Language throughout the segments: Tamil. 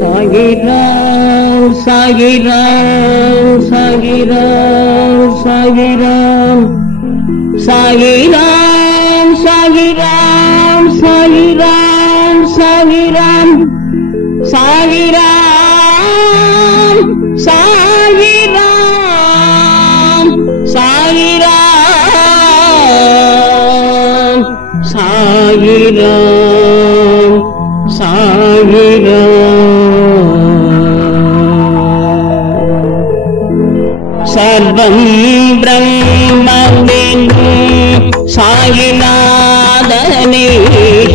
சாகிராம் சாகிராம் சாகிராம் சாகிராம் சாகிராம் சாகிராம் சாகிராம் சாகிராம் சாகிராம் சாகிராம் சாகிராம் சாகிராம் சாகிராம் சர்வம் பிரம்மமென்னும் சாயிநாதனே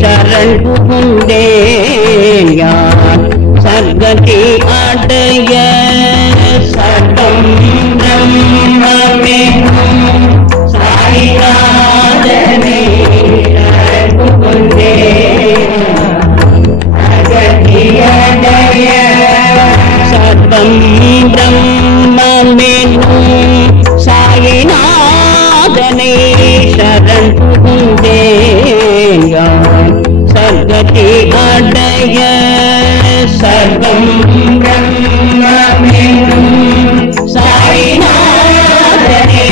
சரண் புகுந்தேன் யான் சர்வத்தை அடைய. சர்வம் பிரம்மமென்னும் சாயிநாதனே சரண் புகுந்தேன் சர்வத்தை அடைய. சர்வம் பிரம்மமென்னும் சாயிநாதனே சரண் புகுந்தேன் யான் சர்வத்தை அடைய. சர்வம் பிரம்மமென்னும் சாயிநாதனே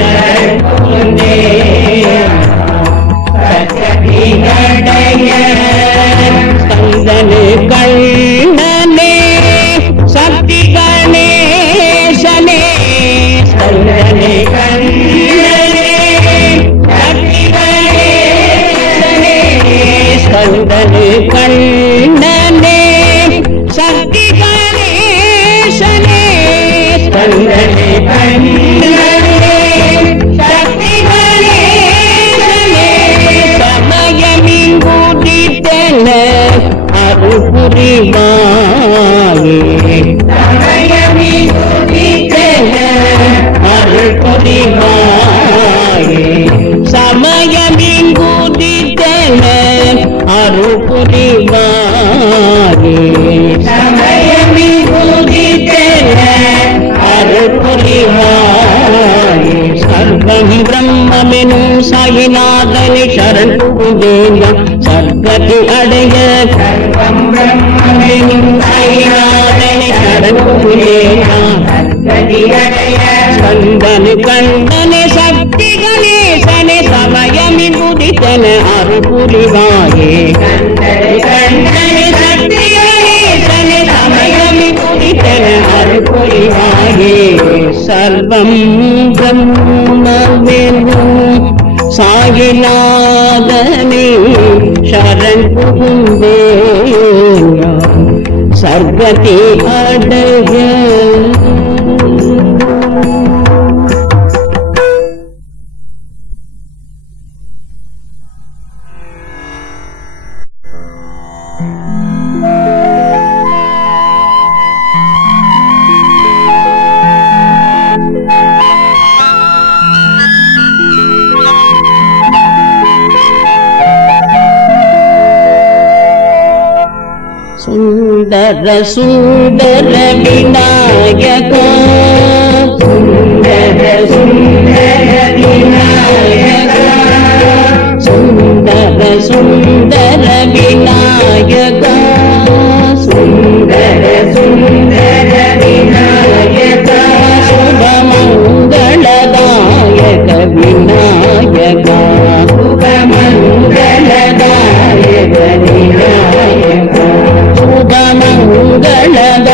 சரண் புகுந்தேன் சர்வத்தை அடைய. ஸ்கந்தனு கண்ணனே சக்தி கணேசனே ஸ்கந்தனு கண்ணனே சக்தி கணேசனே ஸ்கந்தனு கண்ணனே சக்தி கணேசனே ஸ்கந்தனு கண்ணனே சக்தி கணேசனே சமயமிங்குதித்தன அருள் புரிவாயே. சமயமிங்குதித்தன அருள் புரிவாயே. சமயமிங்குதித்தன அருள் புரிவாயே. சமயமிங்குதித்தன அருள் புரிவாயே. சர்வம் பிரம்மமெனும் சாயிநாதனே சரண் புகுந்தேன் சர்வத்தை அடைய. சர்வம் பிரம்மமெனும் சாயிநாதனே சரண் புகுந்தேன் சர்வத்தை அடைய. ஸ்கந்தனு கண்ணனே சக்தி கணேசனே சமயமிங்குதித்தன அருள் புரிவாயே. ஸ்கந்தனு கண்ணனே சக்தி கணேசனே சமயமிங்குதித்தன அருள் புரிவாயே. சர்வம் பிரம்மமென்னும் சாயிநாதனே சரண் புகுந்தேன் சர்வத்தை அடைய. சுந்தர சுந்தர விநாயகா சுந்தர சுந்தர விநாயகா சுந்தர சுந்தர விநாயகா சுந்தர சுந்தர விநாயகா சுபமங்களதாயக விநாயகா சுபமங்களதாயக விநாயகா சுபமங்களதாயக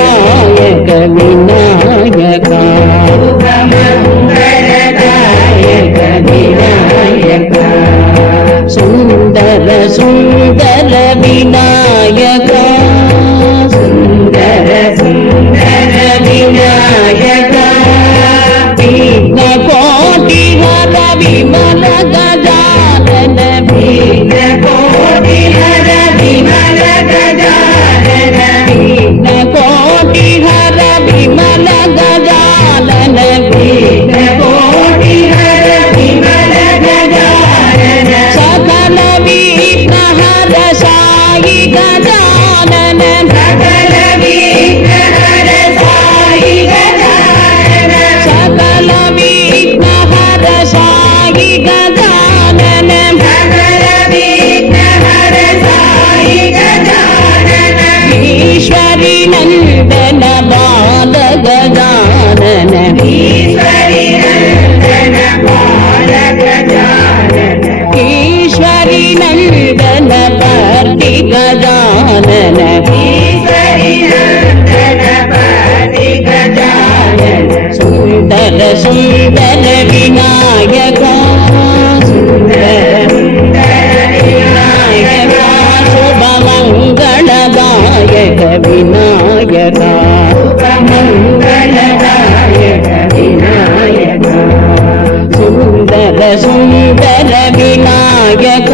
விநாயகா சுபமங்களதாயக விநாயகா சுந்தர சுந்தர விநாயகா சுந்தர சுந்தர விநாயகா விக்ன கோட்டி ஹர விமல கஜானன விக்ன கோட்டி ஹர விமல கஜானன விக்ன கோட்டி ஹர விமல கஜானன விக்ன கோட்டி ஹர விமல கஜானன சகல விக்ன ஹர சாயி கஜானன சகல விக்ன ஹர சாயி கஜானன சகல விக்ன ஹர சாயி கஜானன சகல விக்ன ஹர சாயி கஜானன ஈஸ்வர सुंदर विनायक शुभ मंगलदायक विनायक सुंदर सुंदर विनायक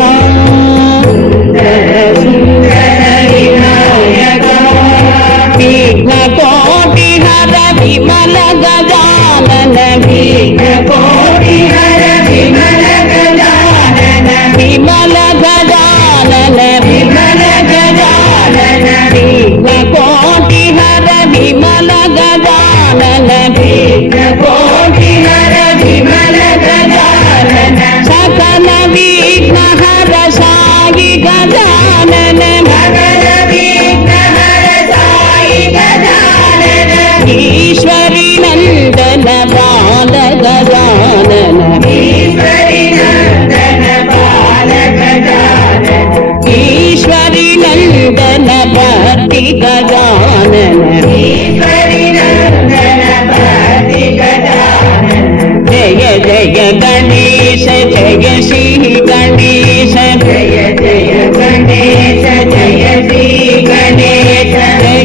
विघ्न कोटि हर विमल गजानन विघ्न कोटि हर विमल गजानन विमल गजानन विमल गजानन विघ्न कोटि हर विमल गजानन विघ्न कोटि हर विमल गजानन सकल विघ्न हर साई गजानन सकल विघ्न हर साई गजानन ईश्वरी नंदन बाल गजानन ईश्वरी नंदन बाल गजानन ईश्वरी नंदन भक्ति गजानन ईश्वरी नंदन भक्ति गजानन जय जय गणेश जय श्री गणेश जय जय गणेश जय श्री गणेश जय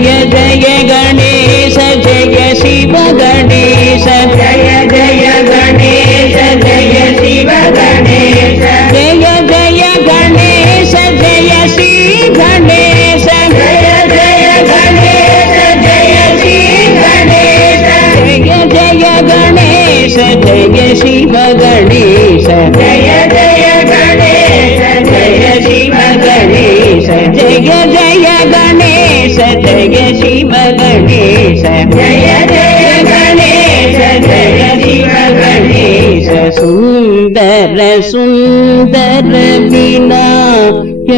जय गणेश जय शिव गणेश जय जय गणेश जय शिव गणेश जय जय गणेश जय श्री गणेश जय जय गणेश जय श्री गणेश जय जय गणेश जय शिव गणेश जय जय गणेश जय शिव गणेश जय जय गणेश जय शिव गणेश जय जय गणेश जय शिव गणेश सुंदर सुंदर विनायक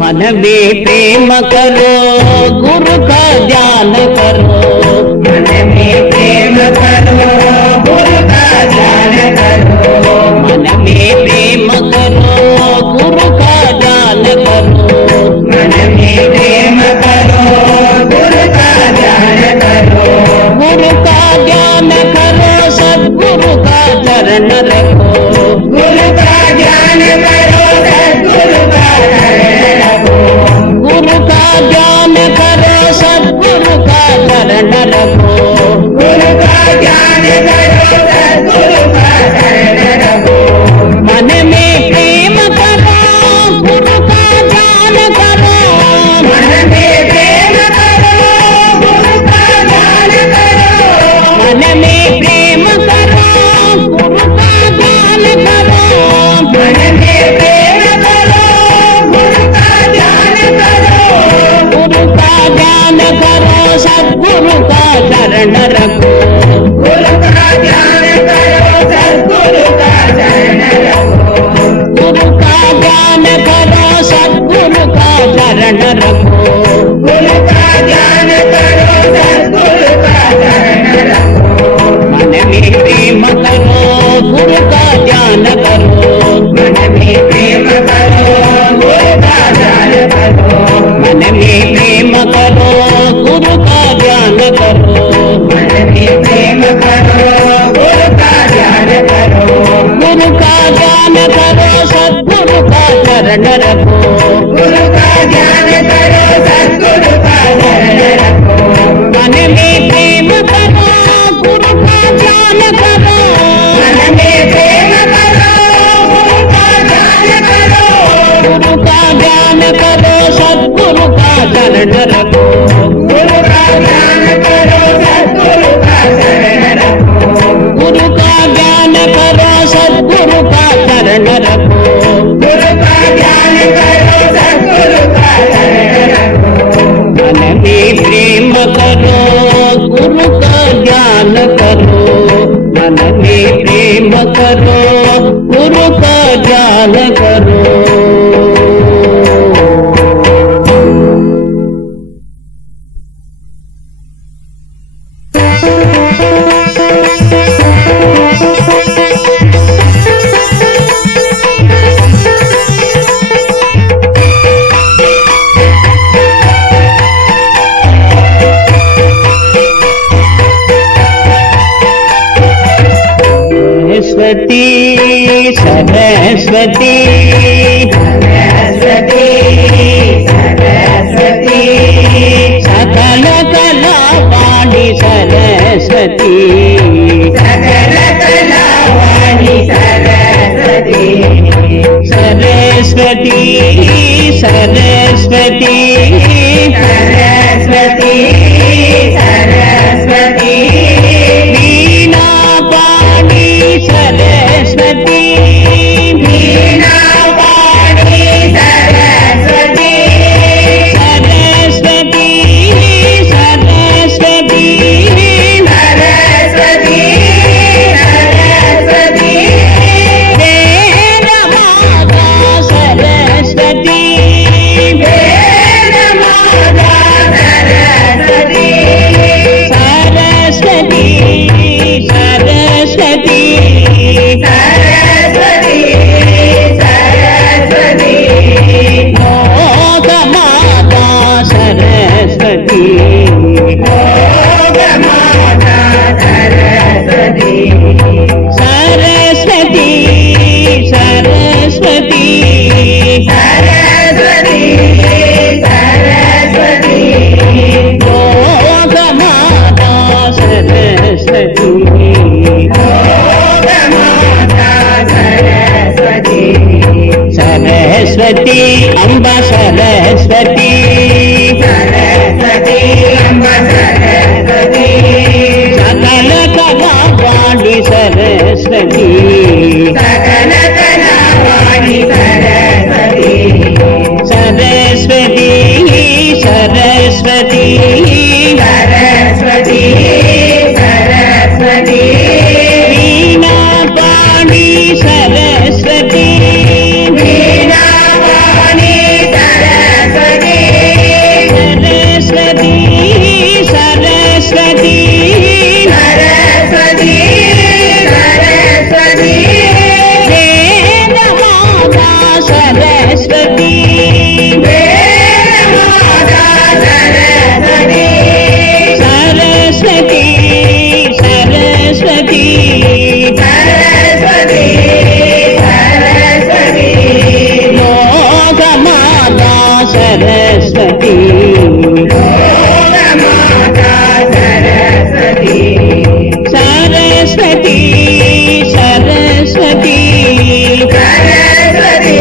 मन में प्रेम करो गुरु का ध्यान करो मन में प्रेम करो गुरु का ध्यान करो मन में प्रेम करो गुरु का ध्यान करो मन में प्रेम करो गुरु का ध्यान करो गुरु का ध्यान करो सद्गुरु का चरण रखो गुरु का ध्यान करो सद्गुरु का चरण रखो गुरु का ध्यान करो सद्गुरु का चरण रखो गुरु का ध्यान करो सद्गुरु का चरण रखो मन में प्रेम करो गुरु का ध्यान करो मन में प्रेम करो गुरु का ध्यान करो मन में प्रेम करो गुरु का ध्यान करो मन में प्रेम करो गुरु का ध्यान करो गुरु का ध्यान करो सद्गुरु का चरण रखो गुरु का ध्यान करो सद्गुरु का चरण रखो गुरु का ध्यान करो सद्गुरु का चरण रखो गुरु का ध्यान करो सद्गुरु का चरण रखो मन में प्रेम करो गुरु का ध्यान करो मन में प्रेम करो गुरु का ध्यान करो मन में प्रेम करो गुरु का ध्यान करो मन में प्रेम करो गुरु का ध्यान करो गुरु का ध्यान करो सद्गुरु का चरण रखो गुरु का ध्यान करो सद्गुरु का चरण रखो मन में प्रेम करो गुरु का ध्यान करो मन में प्रेम करो गुरु का ध्यान करो गुरु का ध्यान करो सद्गुरु का चरण रखो गुरु का ध्यान करो सद्गुरु का चरण रखो गुरु का ध्यान करो सद्गुरु का चरण रखो गुरु का ध्यान करो सद्गुरु का चरण रखो मन में प्रेम करो गुरु का ध्यान करो मन में प्रेम करो गुरु का ध्यान करो सरस्वती सरस्वती सरस्वती सरस्वती सकल कलावाणी सरस्वती सकल कलावाणी सरस्वती सरस्वती सरस्वती सरस्वती सरस्वती वीणा पाणी सरस्वती वीणा पाणी सरस्वती सरस्वती सरस्वती सरस्वती सरस्वती वेद माता सरस्वती वेद माता सरस्वती सरस्वती सरस्वती सरस्वती सरस्वती लोक माता सरस्वती लोक माता सरस्वती सरस्वती सरस्वती सरस्वती सरस्वती लोक माता सरस्वती लोक माता सरस्वती सरस्वती अम्बा सरस्वती सरस्वती अम्बा सरस्वती सकल कलावाणी सरस्वती सकल कलावाणी सरस्वती सरस्वती सरस्वती सरस्वती सरस्वती वीणा पाणी सरस्वती वीणा पाणी सरस्वती सरस्वती सरस्वती सरस्वती सरस्वती वेद माता सरस्वती वेद माता सरस्वती सरस्वती सरस्वती सरस्वती सरस्वती लोक माता सरस्वती लोक माता सरस्वती सरस्वती सरस्वती सरस्वती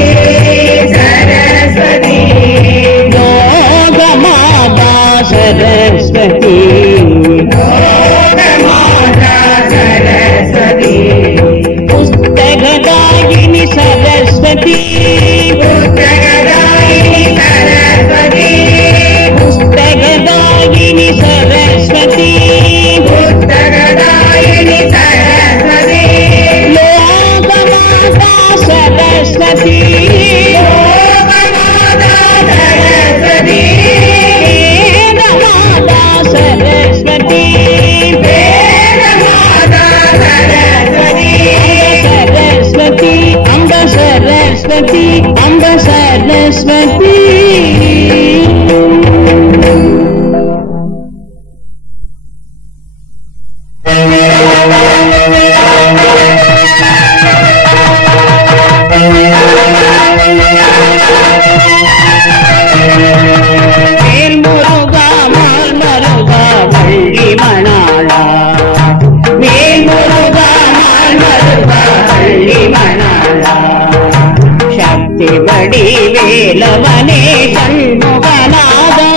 सरस्वती लोक माता सरस्वती लोक माता सरस्वती पुस्तकदायिनी सरस्वती पुस्तकदायिनी सरस्वती पुस्तकदायिनी सरस्वती पुस्तकदायिनी सरस्वती लोक माता सरस्वती लोक माता सरस्वती वेद माता सरस्वती वेद माता सरस्वती सरस्वती अम्ब सरस्वती अम्ब सरस्वती மேல் முருகா மால் மருகா வள்ளி மணாளா மேல் முருகா மால் மருகா வள்ளி மணாளா சக்தி வடி வேலவனே சண்முகநாதா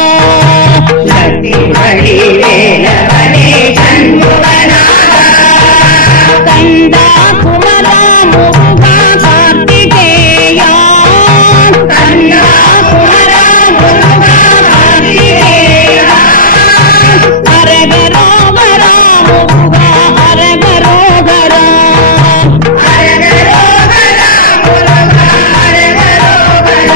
சக்தி வடி வேலவனே சண்முகநாதா கந்தா குமரா முருகா கார்த்திகேயா கந்தா குமரா முருகா கார்த்திகேயா அரகரோகரா முருகா அரகரோகரா அரகரோகரா முருகா அரகரோகரா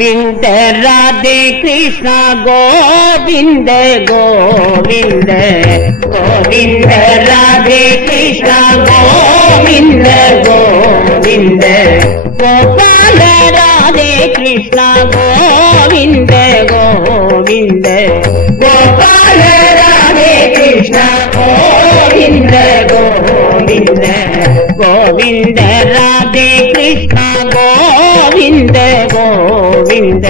गोविंद राधे कृष्ण गोविंद गोविंद गोविंद राधे कृष्ण गोविंद गोविंद गोपाल राधे कृष्ण गोविंद गोविंद गोपाल राधे कृष्ण गोविंद गोविंद गोविंद राधे कृष्ण गोविंद गोविंद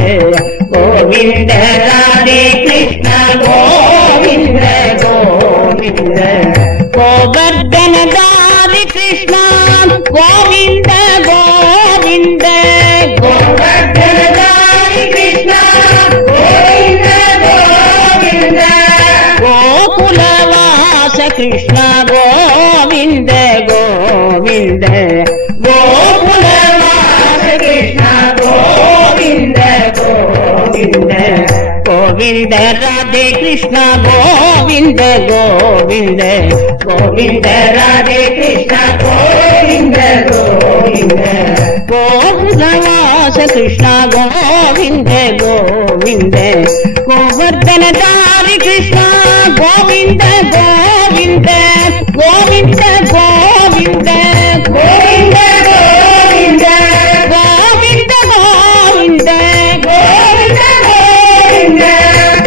गोविंद राधे कृष्ण गोविंद गोविंद गोवर्धन दारी कृष्ण गोविंद गोविंद गोवर्धन दारी कृष्ण गोविंद गोविंद गोकुलवास कृष्ण गोविंद गोविंद गोकुलवास कृष्ण गोविंद गोविंद गोविंद राधे कृष्ण गोविंद गोविंद गोविंद राधे कृष्ण गोविंद गोविंद गोकुलवास कृष्ण गोविंद गोविंद गोवर्धन दारी कृष्ण गोविंद गोविंद गोविंद गोविंद गोविंद गोविंद गोविंद गोविंद गोविंद गोविंद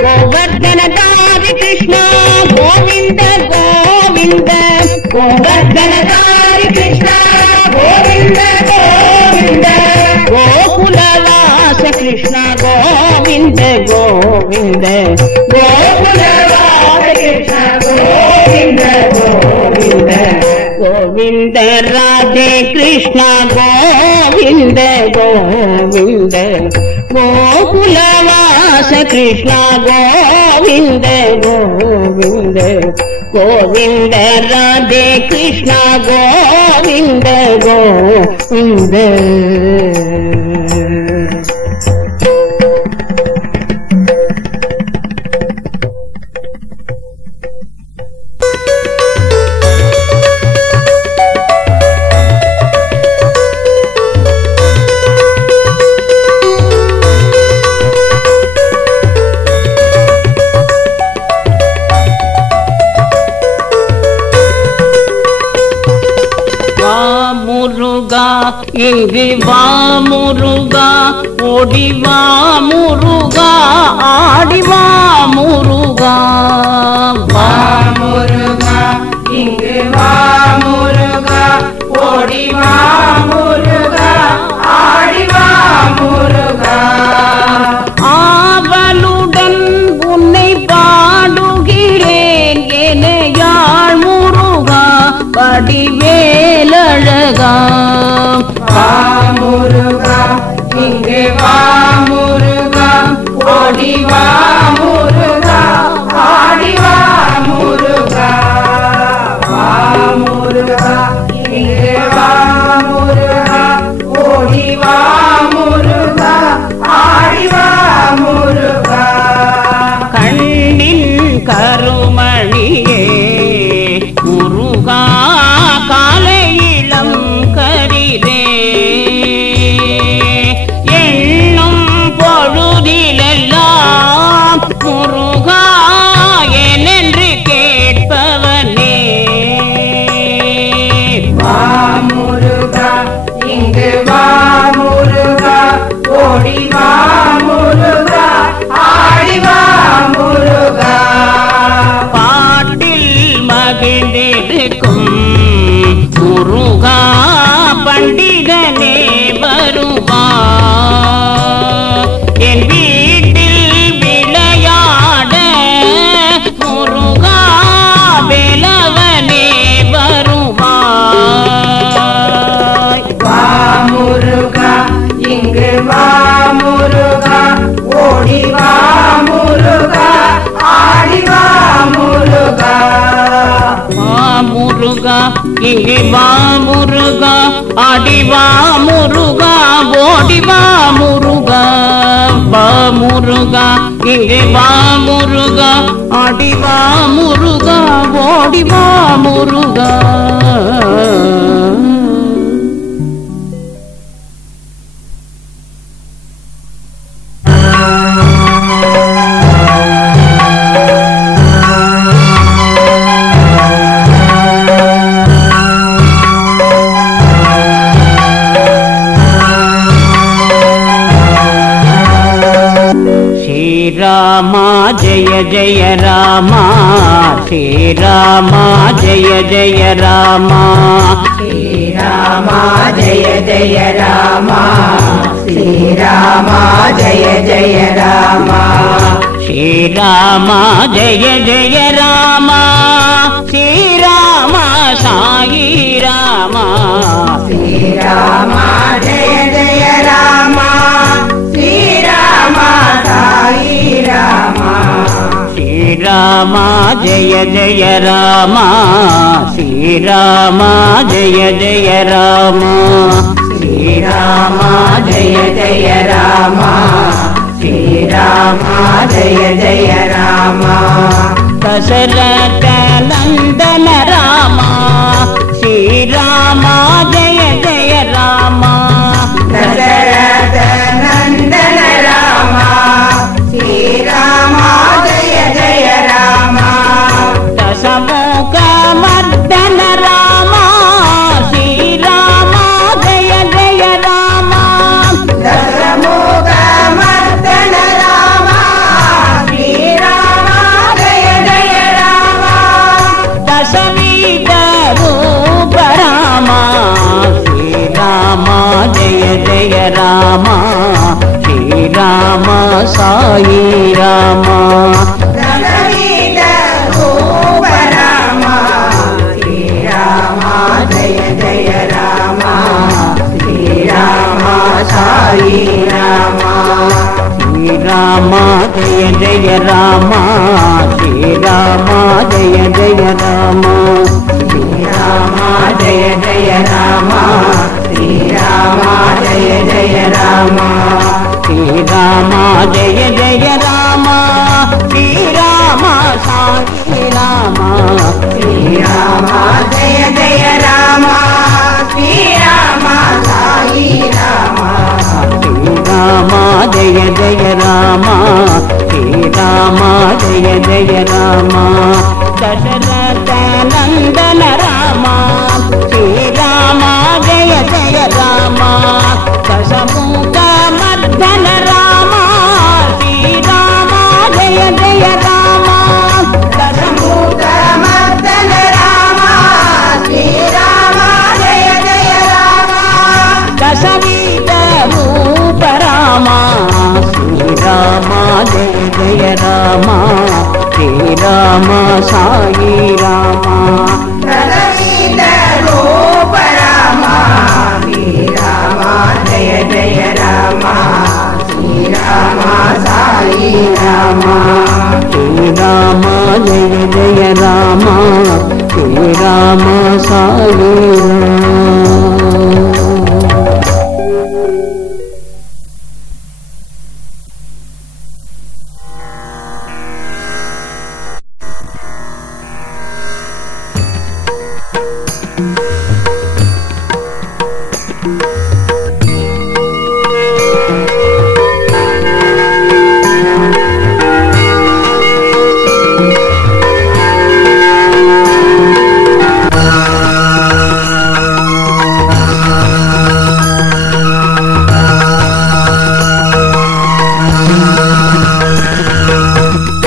गोवर्धन दारी कृष्ण गोविंद गोविंद गोवर्धन दारी कृष्ण गोविंद गोविंद गोकुलवास कृष्ण गोविंद गोविंद गोकुलवास कृष्ण गोविंद गोविंद गोविंद राधे कृष्ण गोविंद गोविंद गोकुलवास कृष्ण गोविंद गोविंद गोविंद राधे कृष्ण गोविंद गोविंद இங்கு வா முருகா ஓடி வா முருகா ஆடி வா முருகா வா முருகா இங்கு வா முருகா ஓடி வா முருகா ஆடி வா முருகா ஆவலுடன் உன்னை பாடுகிறேன் எனையாள் முருகா வடிவேலழகா வா முருகா இங்கே வா முருகா ஓடி வா முருகா ஆடி வா முருகா வா முருகா இங்கே வா முருகா ஓடி வா முருகா ஆடி வா முருகா கண்ணின் கருமணியே முருகா காலை இளம் கரிதே எண்ணும் பொழுதிலெல்லாம் முருகா ஏனென்று கேட்பவனே வா முருகா இங்கு வா முருகா ஓடி வா முருகா ஆடி வா முருகா பாட்டில் மகிழ்ந்திருக்கும் முருகா பண்டிதனே வருவா என் வீட்டில் விளையாட முருகா வேலவனே வருவா வா முருகா இங்கு வா முருகா ஓடி வா முருகா ஆடி வா முருகா வா முருகா இங்கு வா முருகா ஆடி வா முருகா ஓடி வா முருகா வா முருகா இங்கு வா முருகா ஆடி வா முருகா ஓடி வா முருகா முருகா. 「శ్రీరామ జయ జయ రామ శ్రీరామ జయ జయ రామ శ్రీరామ జయ జయ రామ శ్రీరామ జయ జయ రామ శ్రీరామ జయ జయ రామ శ్రీరామ సాయి రామ శ్రీరామ జయ జయ రామ శ్రీరామ సాయి రామ శ్రీరామ జయ జయ రామ శ్రీరామ జయ జయ రామ శ్రీరామ జయ జయ రామ శ్రీరామ జయ జయ రామ దశరథ నందన రామ శ్రీరామ జయ జయ రామ దశరథ నందన రామ శ్రీరామ జయ జయ రామ దశముఖ మర్దన రామ శ్రీరామ జయ జయ రామ దశముఖ మర్దన రామ శ్రీరామ జయ జయ రామ దశవిధ రూప రామ శ్రీరామ జయ జయ రామ శ్రీరామ సాయి రామ దశవిధ రూప రామ శ్రీరామ జయ జయ రామ శ్రీరామ సాయి రామ శ్రీరామ జయ జయ రామ శ్రీరామ జయ జయ రామ శ్రీరామ జయ జయ రామ శ్రీరామ జయ జయ రామ శ్రీరామ జయ జయ రామ శ్రీరామ సాయి రామ శ్రీరామ జయ జయ రామ శ్రీరామ సాయి రామ శ్రీరామ జయ జయ రామ శ్రీరామ జయ జయ రామ దశరథ నందన రామ శ్రీరామ జయ జయ రామ దశముఖ మర్దన రామ శ్రీరామ జయ జయ రామ దశముఖ మర్దన రామ శ్రీరామ జయ జయ రామ దశవిధ రూప రామ శ్రీరామ జయ జయ రామ శ్రీరామ సాయి రామ దశవిధ రూప రామ శ్రీరామ జయ జయ రామ శ్రీరామ సాయి రామ శ్రీరామ జయ జయ రామ శ్రీరామ సాయి రామ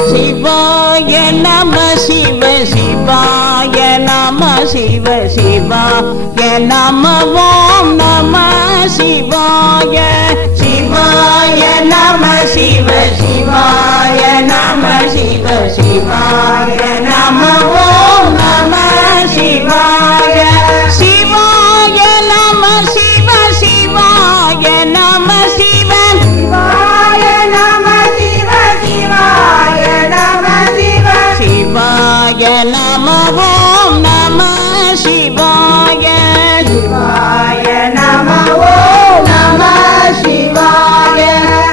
శివాయ నమ శివ శివాయ నమ శివ శివాయ నమ ఓం నమ శివాయ శివాయ నమ శివ శివాయ నమ శివ శివాయ నమ ఓం నమ శివాయ శివాయ నమ శివ శివాయ నమ శివ శివాయ నమ శివ శివాయ నమ శివ శివాయ నమ ఓం నమ శివాయ శివాయ నమ ఓ నమ శివాయ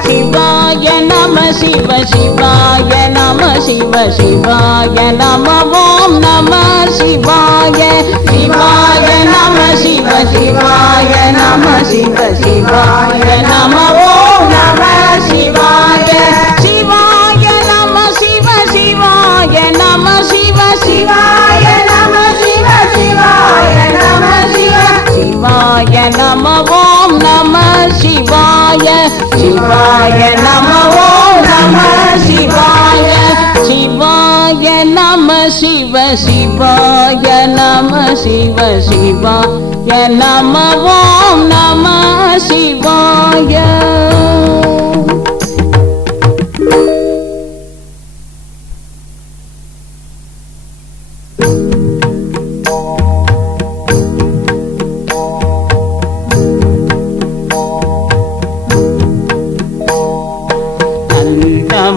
శివాయ నమ శివ శివాయ నమ శివ శివాయ నమ ఓం నమ శివాయ శివాయ నమ శివ శివాయ నమ శివ శివాయ నమ ఓం నమ శివాయ శివాయ నమ శివ శివాయ నమ శివ శివాయ నమ శివ శివాయ నమ శివ శివాయ నమ ఓం నమ శివాయ శివాయ నమ ఓం నమ శివాయ శివాయ నమ శివ శివాయ నమ ఓం నమ శివాయ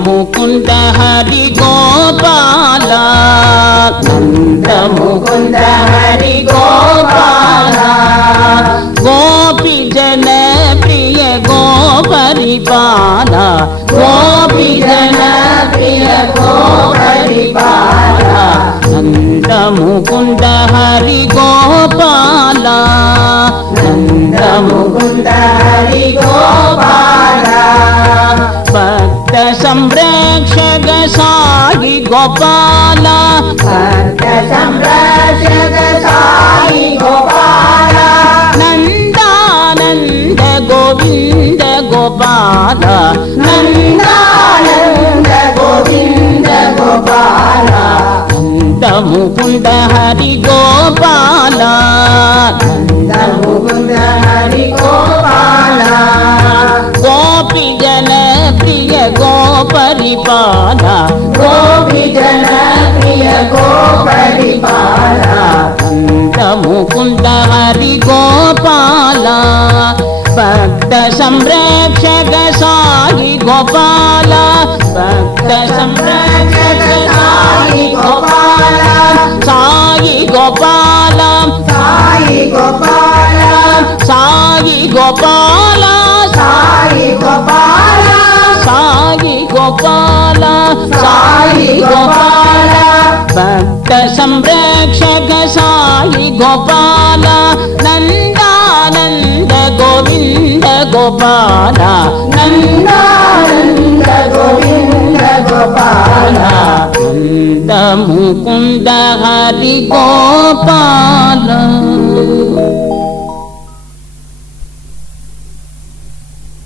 ముకుంద హరి గోపాల నంద ముకుంద హరి గోపాల గోపి జన ప్రియ గోపరిపాల గోపి జన ప్రియ గోపరిపాల నంద ముకుంద హరి గోపాల నంద ముకుంద హరి గోపాల భక్త సంరక్షక సాయి గోపాల భక్త సంరక్షక సాయి గోపాల నందానంద గోవింద గోపాల నందానంద గోవింద గోపాల నంద ముకుంద హరి గోపాల నంద ముకుంద హరి గోపాల గోపి జన ప్రియ గోపరిపాల గోపి జన ప్రియ గోపరిపాల నంద ముకుంద హరి గోపాల భక్త సంరక్షక సాయి గోపాల భక్త సంరక్షక సాయి గోపాల సాయి గోపాల సాయి గోపాల సాయి గోపాల సాయి గోపాల సాయి గోపాల సాయి గోపాల భక్త సంరక్షక సాయి గోపాల నందానంద గోవింద గోపాల నందానంద గోవింద గోపాల నంద ముకుంద హరి గోపాల